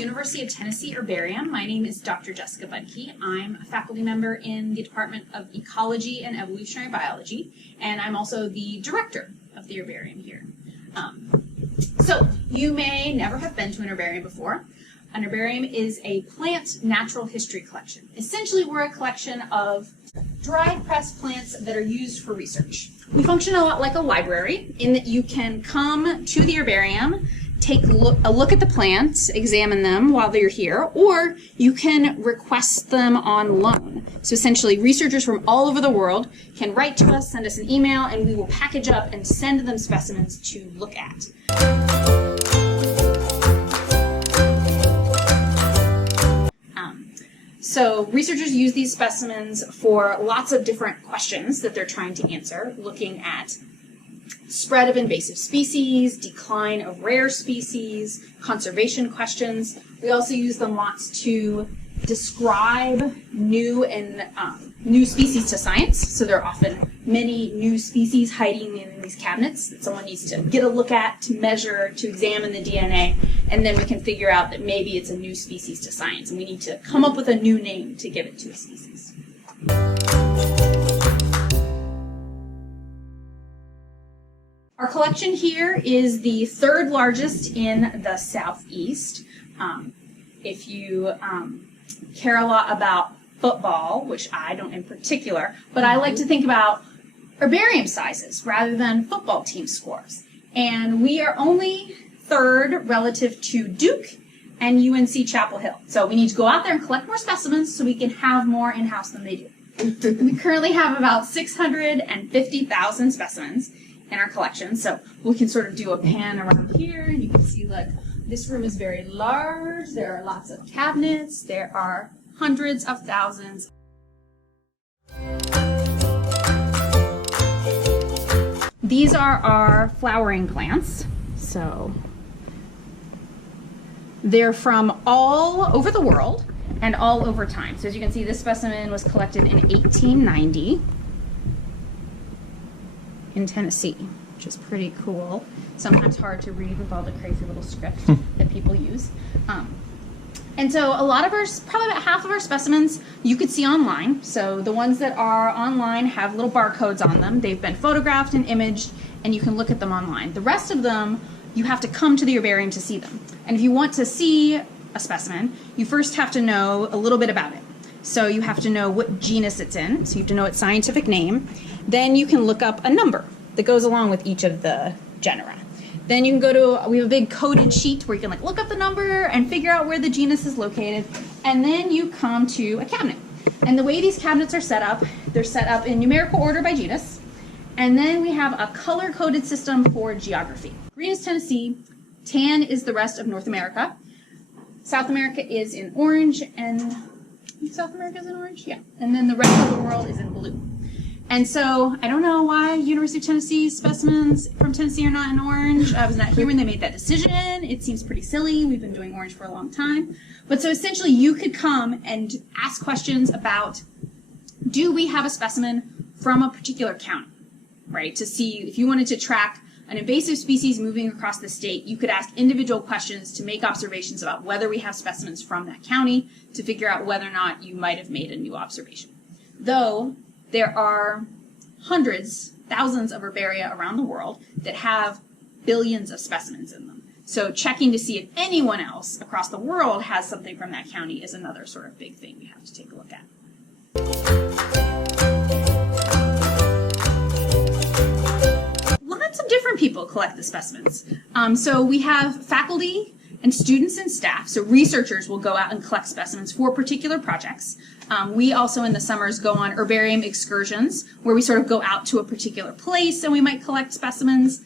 University of Tennessee Herbarium. My name is Dr. Jessica Budke. I'm a faculty member in the Department of Ecology and Evolutionary Biology, and I'm also the director of the herbarium here. So you may never have been to an herbarium before. An herbarium is a plant natural history collection. Essentially, we're a collection of dried pressed plants that are used for research. We function a lot like a library in that you can come to the herbarium, take a look at the plants, examine them while they're here, or you can request them on loan. So essentially, researchers from all over the world can write to us, send us an email, and we will package up and send them specimens to look at. So researchers use these specimens for lots of different questions that they're trying to answer, looking at spread of invasive species, decline of rare species, conservation questions. We also use them lots to describe new species to science. So there are often many new species hiding in these cabinets that someone needs to get a look at, to measure, to examine the DNA, and then we can figure out that maybe it's a new species to science, and we need to come up with a new name to give it to a species. Our collection here is the third largest in the Southeast. If you care a lot about football, which I don't in particular, but I like to think about herbarium sizes rather than football team scores. And we are only third relative to Duke and UNC Chapel Hill. So we need to go out there and collect more specimens so we can have more in-house than they do. We currently have about 650,000 specimens in our collection. So we can sort of do a pan around here, and you can see, look, this room is very large. There are lots of cabinets. There are hundreds of thousands. These are our flowering plants. So they're from all over the world and all over time. So as you can see, this specimen was collected in 1890 in Tennessee, which is pretty cool. Sometimes hard to read with all the crazy little script that people use. And so a lot of our, probably about half of our specimens you could see online. So the ones that are online have little barcodes on them. They've been photographed and imaged, and you can look at them online. The rest of them, you have to come to the herbarium to see them. And if you want to see a specimen, you first have to know a little bit about it. So you have to know what genus it's in, so you have to know its scientific name. Then you can look up a number that goes along with each of the genera. Then you can go to, we have a big coded sheet where you can look up the number and figure out where the genus is located. And then you come to a cabinet. And the way these cabinets are set up, they're set up in numerical order by genus. And then we have a color-coded system for geography. Green is Tennessee, tan is the rest of North America. South America is in orange, and South America is in orange? Yeah. And then the rest of the world is in blue. And so I don't know why University of Tennessee specimens from Tennessee are not in orange. I was not here when they made that decision. It seems pretty silly. We've been doing orange for a long time. But so essentially you could come and ask questions about, do we have a specimen from a particular county, right? To see if you wanted to track an invasive species moving across the state, you could ask individual questions to make observations about whether we have specimens from that county to figure out whether or not you might have made a new observation. Though there are hundreds, thousands of herbaria around the world that have billions of specimens in them. So checking to see if anyone else across the world has something from that county is another sort of big thing we have to take a look at. Lots of different people collect the specimens. So we have faculty and students and staff, so researchers will go out and collect specimens for particular projects. We also in the summers go on herbarium excursions where we sort of go out to a particular place and we might collect specimens.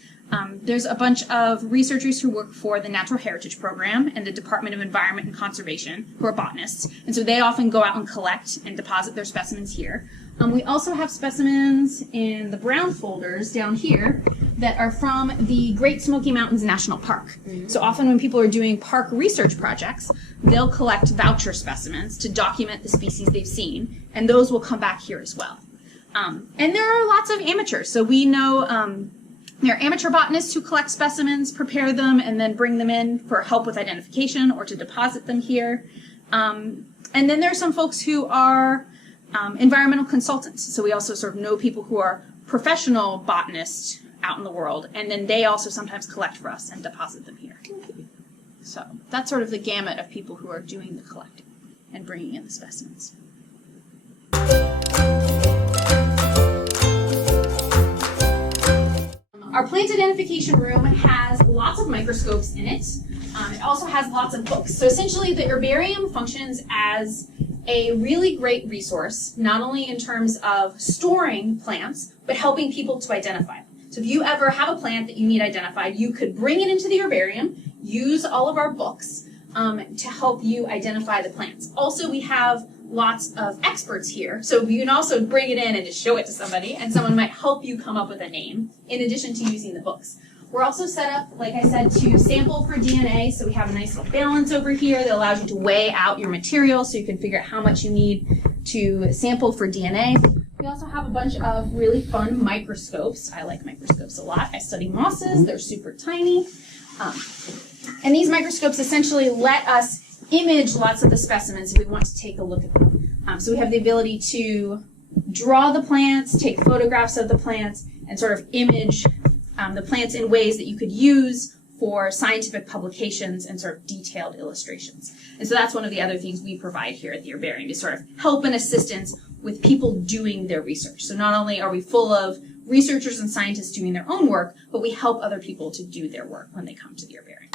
There's a bunch of researchers who work for the Natural Heritage Program and the Department of Environment and Conservation who are botanists, and so they often go out and collect and deposit their specimens here. We also have specimens in the brown folders down here that are from the Great Smoky Mountains National Park. So often when people are doing park research projects, they'll collect voucher specimens to document the species they've seen, and those will come back here as well. And there are lots of amateurs. So we know There are amateur botanists who collect specimens, prepare them, and then bring them in for help with identification or to deposit them here. And then there are some folks who are environmental consultants. So we also sort of know people who are professional botanists out in the world, and then they also sometimes collect for us and deposit them here. So that's sort of the gamut of people who are doing the collecting and bringing in the specimens. Our plant identification room has lots of microscopes in it. It also has lots of books. So essentially the herbarium functions as a really great resource, not only in terms of storing plants, but helping people to identify them. So if you ever have a plant that you need identified, you could bring it into the herbarium, use all of our books to help you identify the plants. Also, we have lots of experts here, so you can also bring it in and just show it to somebody, and someone might help you come up with a name, in addition to using the books. We're also set up, like I said, to sample for DNA, so we have a nice little balance over here that allows you to weigh out your material so you can figure out how much you need to sample for DNA. We also have a bunch of really fun microscopes. I like microscopes a lot. I study mosses. They're super tiny. And these microscopes essentially let us image lots of the specimens if we want to take a look at them. So we have the ability to draw the plants, take photographs of the plants, and sort of image the plants in ways that you could use for scientific publications and sort of detailed illustrations. And so that's one of the other things we provide here at the herbarium, to sort of help and assistance with people doing their research. So not only are we full of researchers and scientists doing their own work, but we help other people to do their work when they come to the herbarium.